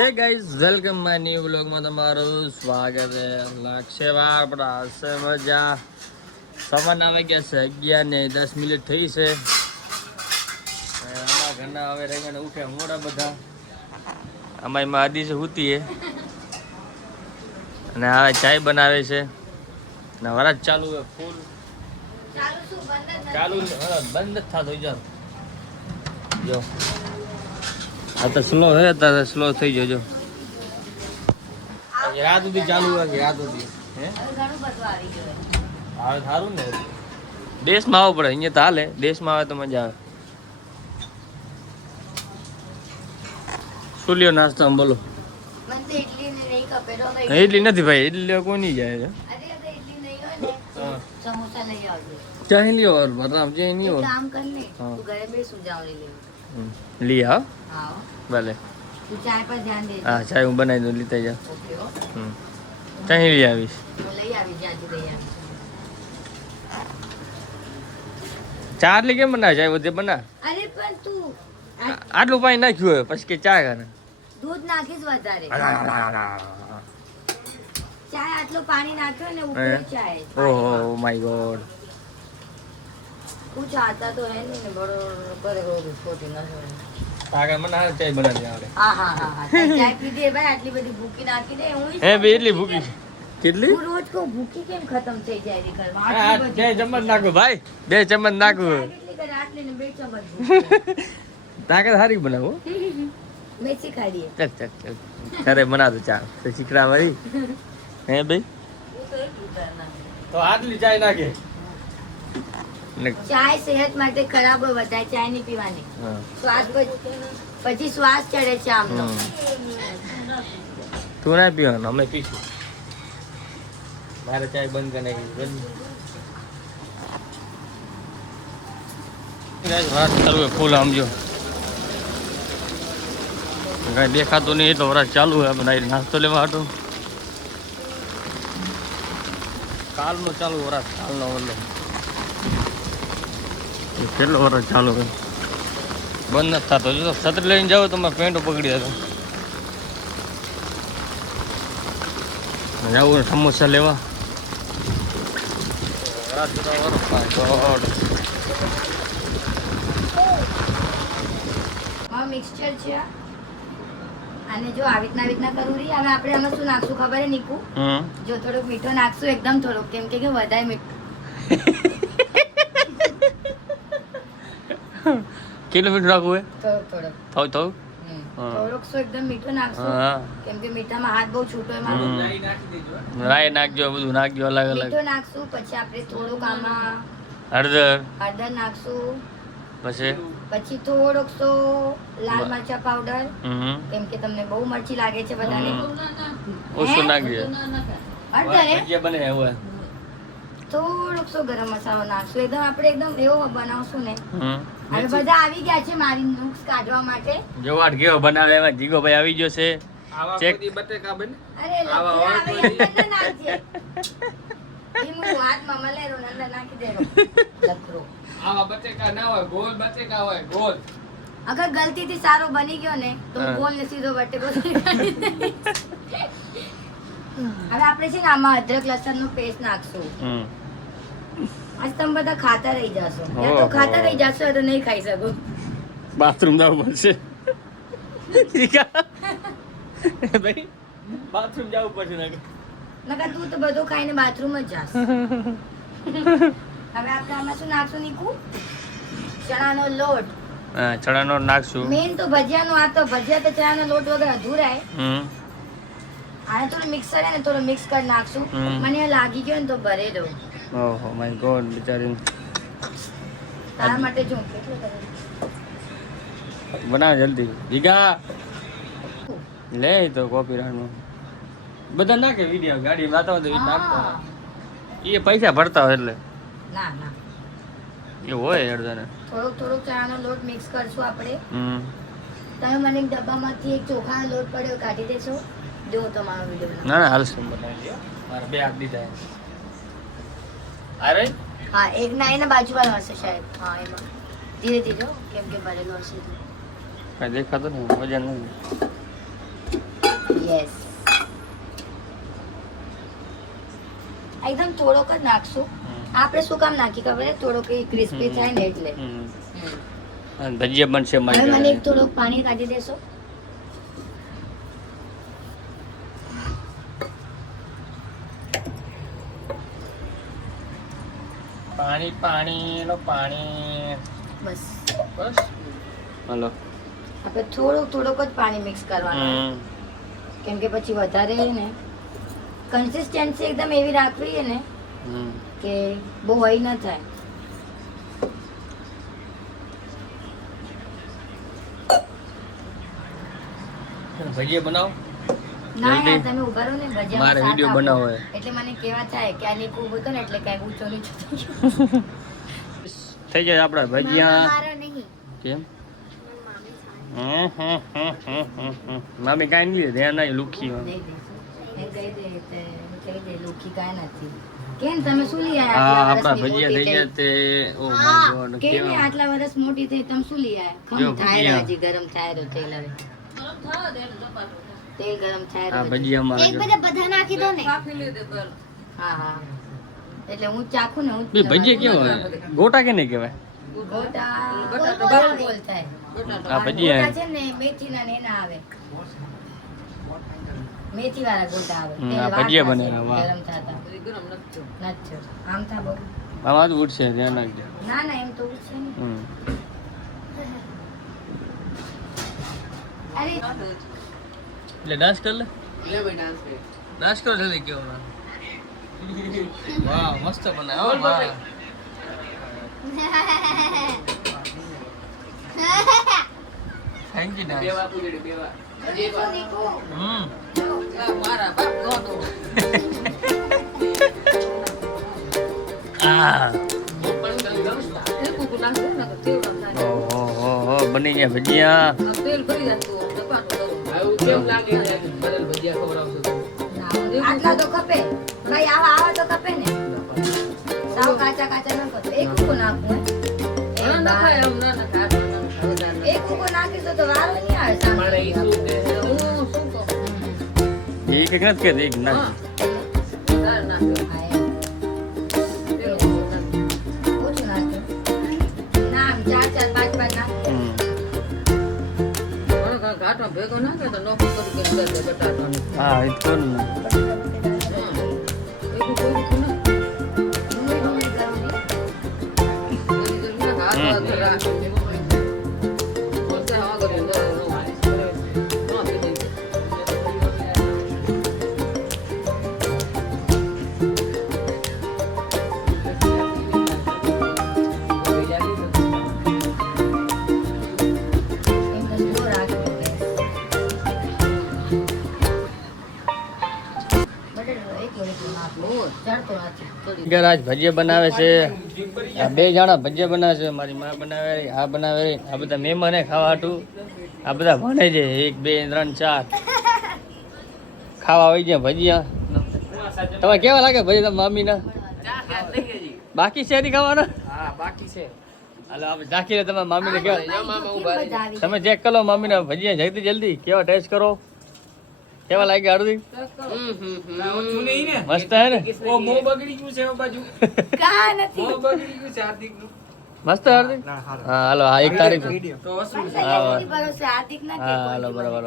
Hey guys welcome my new વ્લોગમાં તમારું સ્વાગત છે. લાગશે વાર પણ આવશે મજા. સવારના વાગ્યા છે 11:10 થઈ છે. અમારા ઘરના હવે રહીને ઉઠે મોડા બધા. અમારી માં આદિ છે હુતી હે અને હવે ચાય બનાવે છે ને વરાજ ચાલુ હે ફૂલ ચાલુ બંધ જ થતો જો આ તો સ્લો હે તારે સ્લો થઈ જજો રાત સુધી ચાલુ હોય રાત સુધી હે આવે સારું ને દેશમાં આવવું પડે અહીંયા તો હાલે દેશમાં આવે તો મજા આવે. શું લ્યો નાસ્તો આમ બોલો? ઇડલી નથી ભાઈ ઇડલી કોઈ નહીં જાય ચાહી લ્યો और मतलब जे नहीं हो काम करने तू घर में सुझाव ले लिया हाँ भले तू चाय पर ध्यान दे हाँ चाय હું બનાવી દઉં લીતા જા ओके हो ચાહી લઈ આવીશ तो ले आवी जाजी ले आवी ચા એટલે કેમ બનાવે ચાય વધે બના अरे पण तू આટલું પાણી નાખ્યું હોય પછી કે ચા કરે दूध नाखीस વધારે ચાય આટલું પાણી નાખ્યો ને ઉપર ચાય ઓહો માય ગોડ कुछ आता तो है नहीं ने बड़ो करे रो छोटी ना हो આગળ મને હાલ ચાય બનાવી આવડે हां हां हां हां चाय पीધી ભાઈ આટલી બધી ભૂકી નાખી દે હું હે બે એટલી ભૂકી છે કેટલી હું રોજ કો ભૂકી કેમ ખતમ થઈ જાય રી ઘરમાં આ બે ચમચ નાખો ભાઈ બે ચમચ નાખો કેટલી કરે આટલી ને બે ચમચ તાકાત હારી બનાવો મેં શીખાડી દીએ ચલ ચલ ચલ ઘરે બના દો ચા તો શીખડા મારી હે ભાઈ હું તો એક લીટર ના તો આટલી ચાય નાખે ચાય સેહત માટે ખરાબ હોય વધારે ચાય નહીં પીવાની હા શ્વાસ પછી શ્વાસ ચડે છે આમનો તું ના પીવાનું અમે પીશું મારે ચાય બંધ કરી નાખી બંધ વાત ચાલુ ફૂલ સમજો કઈ દેખાતું નહીં એટલે વરાજ ચાલુ હોય બનાવી નાસ્તો લેવા હતો કાલનો ચાલુ વરાજ કાલનો વરલો કેટલો વરસ ચાલુ હોય બંધ નથી થતો જો છત્રી લઈને જાઓ તો મારે પેન્ટ પકડી હતો જવું સમોસા લેવા મિક્સચર છે અને જો આવી રીતના કરું રહી હવે આપણે આમાં શું નાખશું ખબર હે નીકુ જો થોડુંક મીઠો નાખશું એકદમ થોડુંક કેમ કે વધારે મીઠું કેટલું મીઠું નાખવું હે થોડુંક થોડું થોડુંક શું એકદમ મીઠું નાખશું કેમ કે મીઠામાં હાથ બહુ છૂટો હોય મારો રાઈ નાખજો બધું નાખજો અલગ અલગ મીઠું નાખશું પછી આપણે થોડુંક આમાં હળદર નાખશું પછી થોડોક સો લાલ મરચા પાવડર કેમ કે તમને બહુ મરચી લાગે છે બધાને ઓછું નાખજો હળદર બને એવું થોડોક સો ગરમ મસાલો નાખશું એકદમ આપણે એકદમ એવો બનાવશું ને હવે બધા આવી ગયા છે મારી નુક્સ કાઢવા માટે જો વાટ કેવો બનાવે એમાં જીગો ભાઈ આવી ગયો છે ચેક બટેકા બને અરે લખરો આવે અંદર નાખજે ઈમુ હાથ માં મલેરો અંદર નાખી દેરો લખરો આવા બટેકા ના હોય ગોલ બટેકા હોય ગોલ અગર ગલતીથી સારો બની ગયો ને તો ગોલ ને સીધો બટેકો હવે આપણે છે ને આમાં અદરક લસણ નું પેસ્ટ નાખશું આજ તમે બધા ખાતા રહી જશો યા તો ખાતા રહી જશો તો નહીં ખાઈ શકો બાથરૂમ જવું પડશે ભાઈ બાથરૂમ જવું પડશે નકર તું તો બધું ખાઈને બાથરૂમ જ જાસ હવે આપણે આમાં શું નાખશું નીકુ ચણાનો લોટ હા ચણાનો નાખશું મેન તો ભજીયાનું આ તો ભજીયા તો ચણાનો લોટ વગર અધૂરા હે આને થોડું મિક્સર હે ને થોડું મિક્સ કરી નાખશું મને લાગી ગયો ને તો ભરે દઉં ઓહો માય ગોડ બિચારી તારા માટે જો કેટલું બનાવ જલ્દી જીગા લે તો કોપી રાણનું બધા નાખે વિડીયો ગાડી વાતો તો નાખતા એ પૈસા ભરતા હોય એટલે ના ના એ હોય અડધાને થોડુંક ચણાનો લોટ મિક્સ કરશું આપણે તમે મને એક ડબ્બામાંથી એક ચોખાનો લોટ પડ્યો કાઢી દેશો જો તમારો વિડીયો ના ના હાલશું બનાવી લ્યો મારે બે હાથ દીધા આ રહી હા એક ના એના બાજુવાળો હશે શાયદ હા એમાં ધીરે ધીરે કેમ કે ભરેલો હશે તો કઈ દેખાતો નહીં વજન નથી યસ એકદમ થોડોક જ નાખશું. આપણે શું કામ નાખી ખબર છે? થોડોક ક્રિસ્પી થાય ને એટલે. અને ભજીયા બનશે હવે મને મારી એક થોડોક પાણી કાઢી દેશો? પાણી પાણી લો પાણી બસ બસ હલો આપણે થોડોક જ પાણી મિક્સ કરવાનું, કેમ કે પછી વધારે ને કન્સિસ્ટન્સી એકદમ એવી રાખવી છે ને કે બહુ હોય ના થાય. ભજીયા બનાવો. ના જલ્દી. યાર તમે ઉભા રહો ને ભજીયા મારે વિડીયો બનાવવો હોય. એટલે મને કેવા થાય કે આ નીકુ ઉભો હતો ને એટલે કાંઈક ઊંચો નીચો થઈ ગયો. થઈ જાય આપણા ભજીયા. મારો નહીં. કેમ મામી કાંઈ નહીં ધ્યાન નહીં લુખી દે દે. એ કહી દે તે કહી દે લુખી કાંઈ નથી. કેમ તમે શું લઈ હા આયા આપણા આટલા ભજીયા થઈ ગયા તે ઓ માય ગોડ કેમ ને કેવા આટલા વર્ષ મોટી થઈ તમે શું લઈ આયા? જો ખમ થાય ભજીયા. હજી ગરમ થાય રહ્યો તેલ હવે. તેલ ગરમ થાય આ રહ્યો. ભજીયા મારા જો. બધા નાખી દો ને. હા હા એટલે હું ચાખું ને હું બે ભજીયા કેવા હોય ગોટા કે નહીં કહેવાય ગોટા ગોલ થાય. આ ભજીયા ગોટા છે ને મેથીના ને એના આવે. મેથી વાળા ગોટા આવે. હમ, તેલ આ વાર ભજીયા થશે, બનેલા, વાહ. ગરમ થતા. નથી. આમ થા બહુ. આમાં જ ઉઠશે ધ્યાન રાખજો ના ના એમ તો ઉઠશે ને. અરે એટલે ડાન્સ કર લે ડાન્સ કરો જલ્દી કેવો વાહ મસ્ત બનાવ્યો વાહ થેન્ક યુ ડાન્સ ઓહો બની ગયા ભજીયા આટલા તો કપે ભાઈ આવા આવા તો કપે ને સાવ કાચા કાચા ન કરતો. એક ઉકો નાખું એક ઉકો નાખીશ તો વારો નહીં આવે સામે. એક એક નથી કહેતી એક નાખ ઓછું નાખ્યું ના આમ 4 4 5 5 નાખું. હા એ તો ને આજ ભજીયા બનાવે છે આ બે જણા ભજીયા બનાવે છે મારી માં બનાવે આ બનાવે આ બધા મહેમાને ખાવા હાટું આ બધા ભણે છે 1 2 3 4 ખાવા આવી ગયા ભજીયા તમારે કેવા લાગે ભજીયા મામી ના બાકી છે નહીં ખાવાના હાલો આપણે ચાખીને તમારા મામીને કેવા તમે ચેક કરો મામીના ભજીયા જલ્દી જલ્દી કેવા ટેસ્ટ કરો કેવા લાગે હાર્દિક મસ્ત હે ને મસ્ત હાર્દિક હા હાલો હા 1 તારીખ હા હાલો બરાબર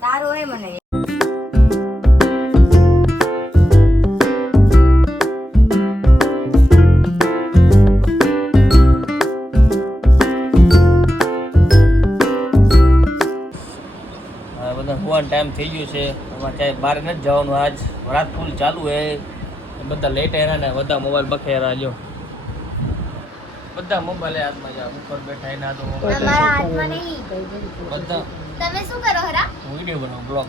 સારું હોય મને. બધા હોવાનો ટાઈમ થઈ ગયો છે એમાં ક્યાંય બહાર નથી જવાનું આજ રાત ફૂલ ચાલુ હે બધા લેટ હેરા ને બધા મોબાઈલ બખેરા લ્યો બધા મોબાઈલ હાથમાં જાવ ઉપર બેઠા એના તો મોબાઈલ મારા હાથમાં નહીં. બધા તમે શું કરો હરા હું વિડીયો બનાવું બ્લોગ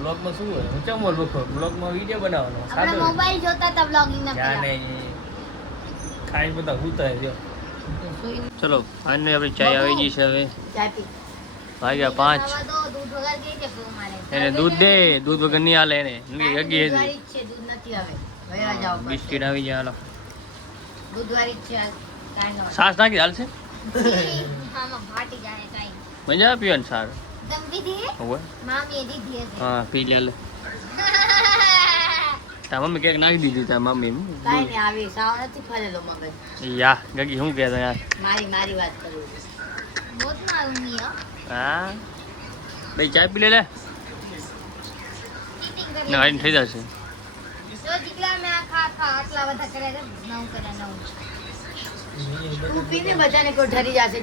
બ્લોગમાં શું હોય હું ચમો લખો બ્લોગમાં વિડીયો બનાવવાનો આપણે સાદો મોબાઈલ જોતા હતા વ્લોગિંગ ના જાને ખાઈ બધા હુતા રહ્યો ચલો આજની આપણી ચાય આવી ગઈ છે હવે ચા પી. વાગ્યા 5 દો દૂધ વગર કે છે પીવું મારે એને દૂધ દે દૂધ વગર નહીં હાલે એને હગી દૂધવાળી જ છે, દૂધ નથી હવે. વહેલા જાઓ પડશે. બિસ્કીટ આવી જાય હાલો દૂધવાળી જ છે આ. કાંઈ ન હોય. સાસ નાખી હાલશે આમાં ફાટી જાય કાઈ મજા પીવાની સારું તમે પીધી હે? હવે મામીએ દીધી હશે. હા પી લે તાર મમ્મી ક્યાંક નાખી દીધી તાર મમ્મી કાંઈ નહીં આવી સાવ નથી ફરેલો મગજ યા ગગી શું કહેતો યાર મારી વાત કરું મોત માં ઊંઘી હો. હા બે ચા પી લે Cheating કરી. ને આઈને થઈ જશે જો દીકરા મેં આ ખા આટલા બધા કર્યા છે. 9 કર્યા 9. તું પીને બધાને કોઈ ઠરી જશે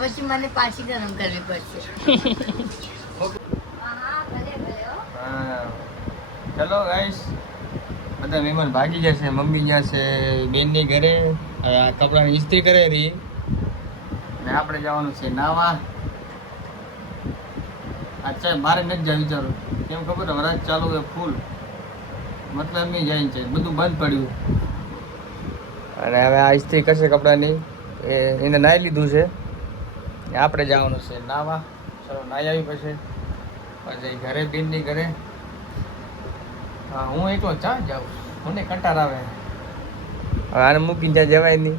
પછી મને પાછી ગરમ કરવી પડશે હા ભલે ભલે હો. ચલો ગાઈસ બધા મહેમાન ભાગી જશે મમ્મી ત્યાં છે બેનની ઘરે આ કપડાની ઇસ્ત્રી કરે રહી ને આપણે જવાનું છે નાવા અચ્છા મારે નથી જાય વિચારો કેમ ખબર વરસાદ ચાલુ છે ફૂલ મતલબ નહીં જાય છે બધું બંધ પડ્યું અને હવે આ ઇસ્ત્રી કરશે કપડાની એને નાહી લીધું છે આપણે જવાનું છે નાવા ચલો નાહી આવી પછી ઘરે બેનની ઘરે હા હું એકલો ચા જાઉં મને કંટાળ આવે હવે આને મૂકીને ત્યાં જવાય નહીં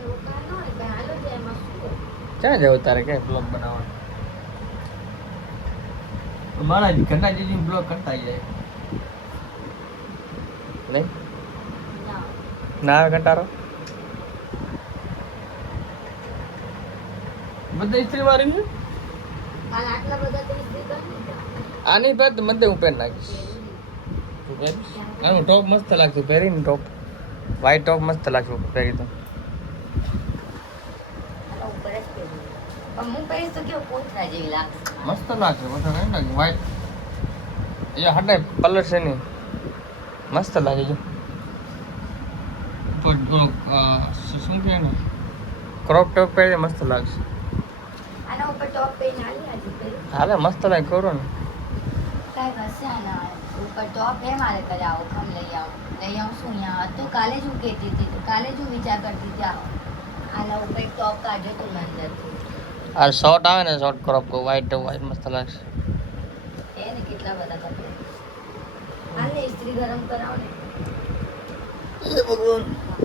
એવું કાંઈ ન હોય કે હાલો છે એમાં શું ચા જાવ તારે કે બ્લોગ બનાવવાનો મારા ઘરના જીજી બ્લોગ કંટાળી જાય નહીં ના ના આવે કંટાળો બધા ઇસ્ત્રી મારી છે કાલ આટલા બધા તો ઇસ્ત્રી કરી દીધા. આની પર મધે હું પહેરી નાખીશ તું પહેરીશ આનું ટોપ મસ્ત લાગશે પહેરીને ટોપ વ્હાઈટ ટોપ મસ્ત લાગશે પહેરી તો આના ઉપર જ પહેરી પણ હું પહેરીશ તો કેવું કોથળા જેવી લાગશે મસ્ત લાગશે બધા નહીં લાગે વ્હાઈટ એ હટાય કલર છે નહીં મસ્ત લાગે છે શું કહે ને ક્રોપ ટોપ પહેરી મસ્ત લાગશે આના ઉપર ટોપ પહેરીને હાલી આજે પહેરી હાલે મસ્ત લાગે કરો ને કાંઈ હશે આના ઉપર ટોપ હે મારે કરે આવો ખમ લઈ આવું શું અહીંયા હતું કાલે જ હું કહેતી હતી તો કાલે જ હું વિચાર કરતી હતી આના ઉપર એક ટોપ કાઢ્યો તો મેં અંદરથી આ શોર્ટ આવે ને શોર્ટ ક્રોપ વ્હાઈટ વ્હાઈટ મસ્ત લાગશે એને કેટલા બધા કપડે હાલે ઇસ્ત્રી ગરમ કરાવો ને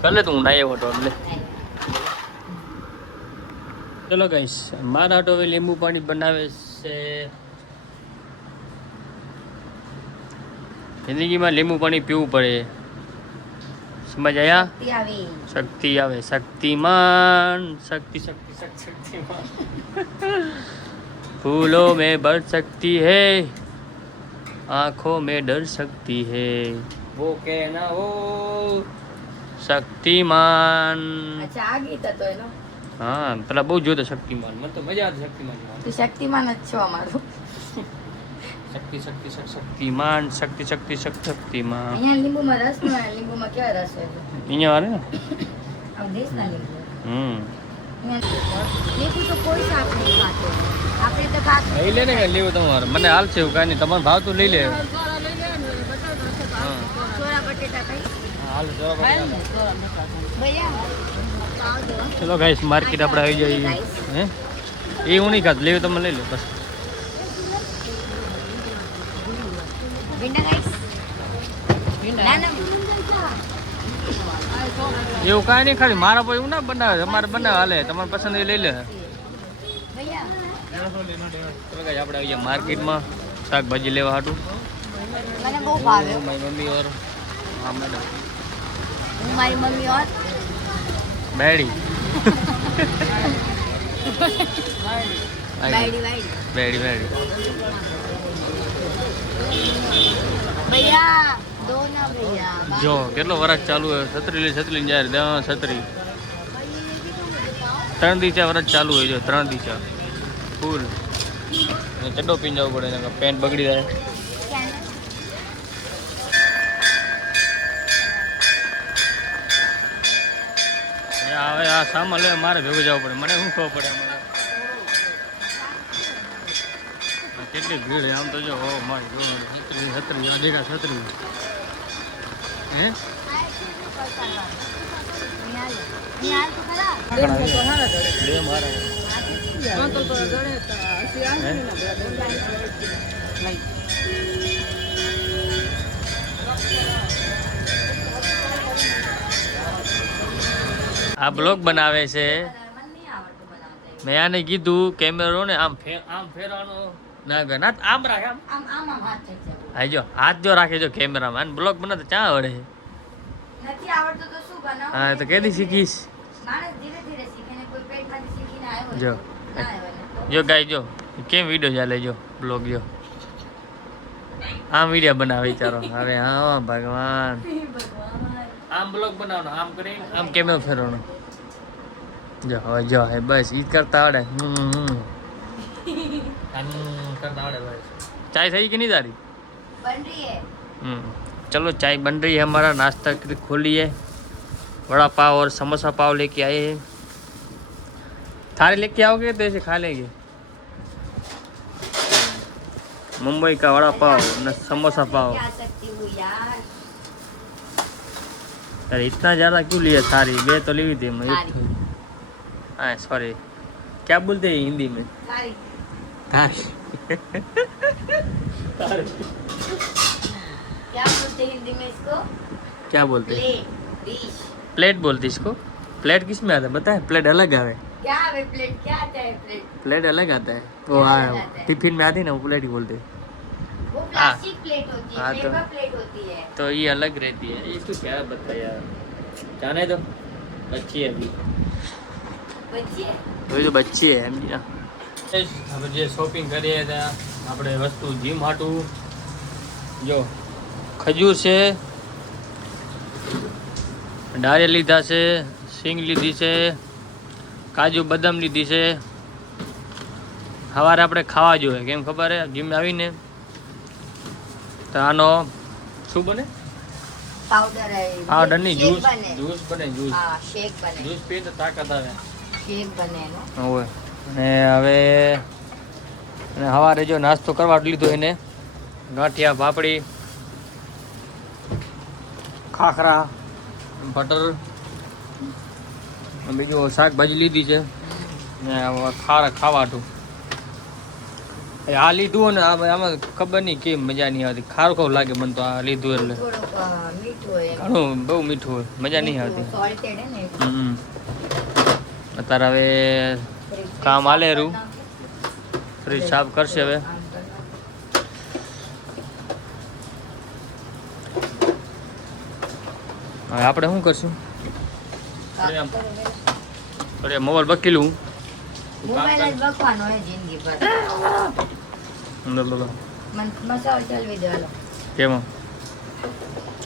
ચાલે તું હું નાઈ આવ્યો એટલે ચલો ગાઈસ મારા હાટો હવે લીંબુ પાણી બનાવે છે જિંદગીમાં લીંબુ પાણી પીવું પડે સમજ આયા આવી શક્તિ આવે શક્તિમાન શક્તિમાન फूलों में बढ़ सकती है आँखों में डर सकती है वो कहना हो शक्तिमान અચ્છા આ ગીત હતો એનો હા પેલા બહુ જોતો શક્તિમાન મને તો મજા આવતી શક્તિમાન તું શક્તિમાન જ છો અમારું શક્તિમાન શક્તિમાન અહીંયા લીંબુમાં રસ ન હોય લીંબુમાં કેવા રસ હોય અહીંયા આવે ને આ દેશના લીંબુ લીંબુ તો કોઈ શાક નહીં ખાતો આપણે તો ખાતું લઈ લે ને લેવું તમારે મને હાલ છે એવું કાંઈ નહીં તમારે ભાવતું લઈ લે ચોરા બટેટા ખાઈ હાલ ભૈયા ચલો ગાઈસ માર્કેટ આપણે આવી જઈએ હે એ હું નહીં ખાતું લેવું તમે લઈ લો બસ ભીંડા ખાઈશ ના ના એવું કાંઈ નહીં ખાલી મારા પર એવું ના બનાવે અમારે બનાવે હાલે તમારે પસંદ એ લઈ લે ભૈયા ચલો ગાઈસ આપણે આવી ગયા માર્કેટમાં શાકભાજી લેવા હાટું મને બહુ ભાવ્યો મારી મમ્મી ઓર હા મેડમ હું મારી મમ્મી ઓર બેડી बैडी બેડી भैया दो ना भैया જો કેટલો વરસ ચાલુ હોય છત્રી જાય ત્યાં છત્રી 3 દિવસે વરસ ચાલુ હોય જો 3 દિવસે ફૂલ ચડ્ડો પીને જવું પડે ને પેન્ટ બગડી જાય હવે આ સામાન લે મારે ભેગું જવું પડે મને શું ખબર પડે અમારે કેટલી ભીડ આમ તો જો મારી છત્રી દેખા છત્રી હે બે મારા આ બ્લોગ બનાવે છે મેં આને કીધું કેમેરો ને આમ ફેરવાનો ના ગયો ના આમ રાખ આમ આમ આમ આમ હાથ થઈ જાય. હા જો હાથ જો રાખે જો કેમેરામાં બ્લોગ બનાવતો ચા આવડે છે નથી આવડતું તો શું બનાવું? હા તો કેદી શીખીશ માણસ ધીરે ધીરે શીખે ને કોઈ પેટમાંથી શીખીને આવ્યો જો. હોય ના આવ્યો ને તો. જો ગાય જો કેમ વિડીયો ચાલે જો બ્લોગ જો આમ વિડીયો બનાવે વિચારો હવે હા ભગવાન ભગવાન. આમ બ્લોગ બનાવવાનો આમ કરી આમ કેમેરો ફેરવાનો જો હવે જો હે બસ ઈ જ કરતા આવડે આમ કરતા આવડે બસ ચાय सही कि नहीं जा रही बन रही है. चलो चाय बन रही है हमारा नाश्ता खोली है वड़ा पाव और समोसा पाव लेके आए हैं थारे लेके आओगे तो ऐसे खा लेंगे मुंबई का वड़ा पाव न समोसा पाव क्या सकती हूँ यार. अरे इतना ज़्यादा क्यों लिया सारी बे तो ली थी मैं सारी. हाँ सॉरी क्या बोलते हैं हिंदी में सारी. थारी क्या बोलते हैं हिंदी में इसको? क्या बोलते हैं प्लेट डिश. प्लेट बोलते इसको प्लेट किस में आता है बताए प्लेट अलग आवे क्या है प्लेट? क्या आता है प्लेट? प्लेट अलग आता है वो क्या अलग आता है? टिफिन में आती है ना वो प्लेट ही बोलते हैं वो प्लास्टिक प्लेट होती है. हाँ, तो- पेपर प्लेट होती है. तो ये अलग रहती है इसको क्या बताया जाने दो बच्ची है अभी बच्ची है. तो ये तो बच्ची है એમ આપણે જે શોપિંગ કરીએ ત્યાં આપણે વસ્તુ જીમ હાટું જો ખજૂર છે ડાળિયા લીધા છે સિંગ લીધી છે કાજુ બદામ લીધી છે સવારે આપણે ખાવા જોઈએ કેમ ખબર હે જીમ આવીને તો આનો શું બને पाउडर है. પાવડરની शेक જ્યુસ बने. જ્યુસ બને જ્યુસ हाँ शेक बने. જ્યુસ પીએ તો તાકાત આવે शेक बने ना. હોય અને હવે અને સવારે જો નાસ્તો કરવા લીધો એને ગાંઠિયા પાપડી ખાખરા બટર બીજું શાકભાજી લીધી છે ને ખાવાટું આ લીધું ને આમાં ખબર નહીં કેમ મજા નહીં આવતી ખારું ખાવું લાગે મને તો આ લીધું એટલે थोड़ा मीठो है. ઘણું બહુ મીઠું હોય મજા નહીં આવતી सॉल्टेड है ना. અત્યારે હવે કામ હાલે રહ્યું ફ્રીજ સાફ કરશે હવે હવે આપણે શું કરશું અરે મોબાઈલ બકીલું મોબાઈલ જ બકવાનો હે જિંદગી ભર. મસાલો ચલવી દે હાલો. કેમાં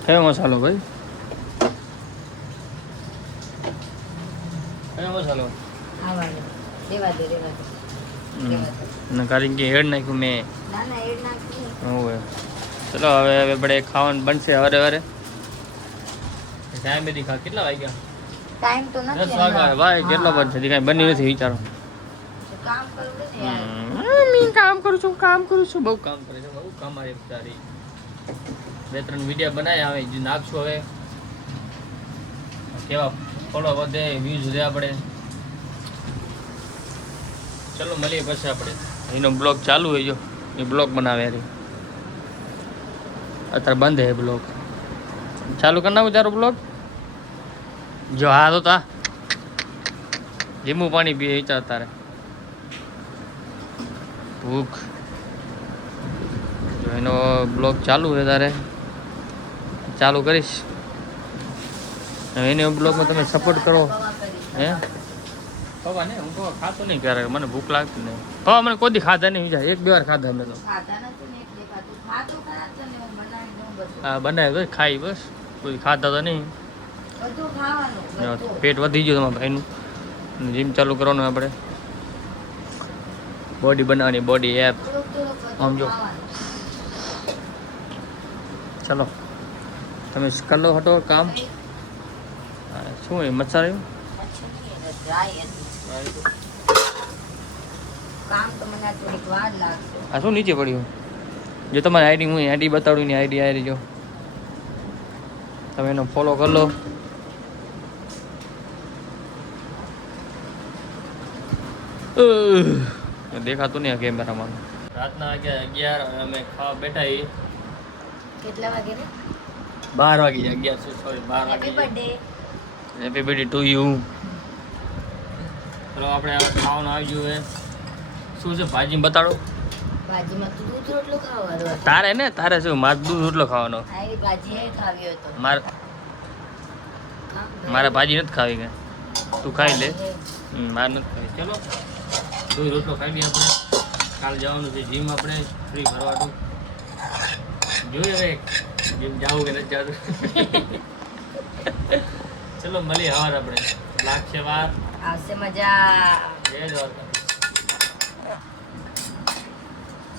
કયો મસાલો ભાઈ કયો મસાલો આવા દે. રેવા દે રેવા દે. કારણ કે હેડ નાખ્યું મેં ના ના એડ નાખી. હોય ચલો હવે હવે આપણે ખાવાનું બનશે હવારે હવારે ટાઈમ બધી ખા કેટલા વાગ્યા ટાઈમ તો 10 નથી. વાગ્યા ભાઈ કેટલો બનશે હજી કાંઈ બન્યું નથી વિચારો કામ કરવું છે યાર. હું કામ કરું છું બહુ કામ કરે છે બહુ કામ આવે બિચારી 2-3 વિડીયો બનાવ્યા હવે જે નાખશું હવે કેવા ફોલો વધે વ્યૂઝ વધે આપણે ચલો મળીએ પછી આપણે એનો બ્લોગ ચાલુ હોય જો એ બ્લોગ બનાવે યાર અત્યારે બંધ હે બ્લોગ ચાલુ કરી નાખું તારો બ્લોગ જો હા તો તા ધીમું પાણી પીએ વિચાર તારે ભૂખ જો એનો બ્લોગ ચાલુ છે તારે ચાલુ કરીશ એને બ્લોગમાં તમે સપોર્ટ કરો હે પવા ને હું પવા ખાતો નહીં ક્યારેક મને ભૂખ લાગતી નહીં પવા મને કોઈ દી ખાધા નહીં વિચાર 1-2 વાર ખાધા અમે તો ખાતા નથી ને એટલે ખાતું. ખાતું ખરા છે ને હું બનાવી દઉં બધું. હા બનાવે બસ ખાઈ બસ કોઈ ખાતા તો નહીં બધું ખાવાનું બધું. પેટ વધી ગયું તમારા ભાઈનું જીમ ચાલુ કરવાનું આપણે બોડી બનાવવાની બોડી એપ થોડુંક થોડુંક બધું આમ જો. ખાવાનું. ચલો તમે કરી લો હટો કામ હા, શું એ મચ્છર આવ્યું અચ્છા નહીં, એટલે dry હતું. કામ તો મને થોડીક વાર લાગશે. આ શું નીચે પડ્યું જો તમારી આઈડી હું આઈડી બતાડું ની આઈડી આવી જો તમે એનો ફોલો કરી લો દેખાતું નહીં કેમેરામાં રાતના વાગ્યા 11 અમે ખાવા બેઠા એ કેટલા વાગે રે? 12 વાગી ગયા 11 સોરી 12 હેપી વાગી birthday. Happy birthday to you ચલો આપણે હવે ખાવાનું આવી ગયું હે શું છે ભાજી બતાડો ભાજીમાં તો દૂધ રોટલો ખાવાનો હતો. તારે ને તારે શું મારે દૂધ રોટલો ખાવાનો આ એ ભાજી એ ખાવી હતો. મારે ભાજી નથી ખાવી કે તું ખાઈ લે. મારે નથી ખાવી. ચલો દૂધ રોટલો ખાઈ લઈએ આપણે. કાલ જવાનું છે જીમ આપણે ફ્રી ભરવાનું. જોઈએ હવે જીમ જવું કે નથી જવું. ચલો મળીએ હવાર આપણે લાગશે વાર. આવશે મજા. જય દ્વારકા.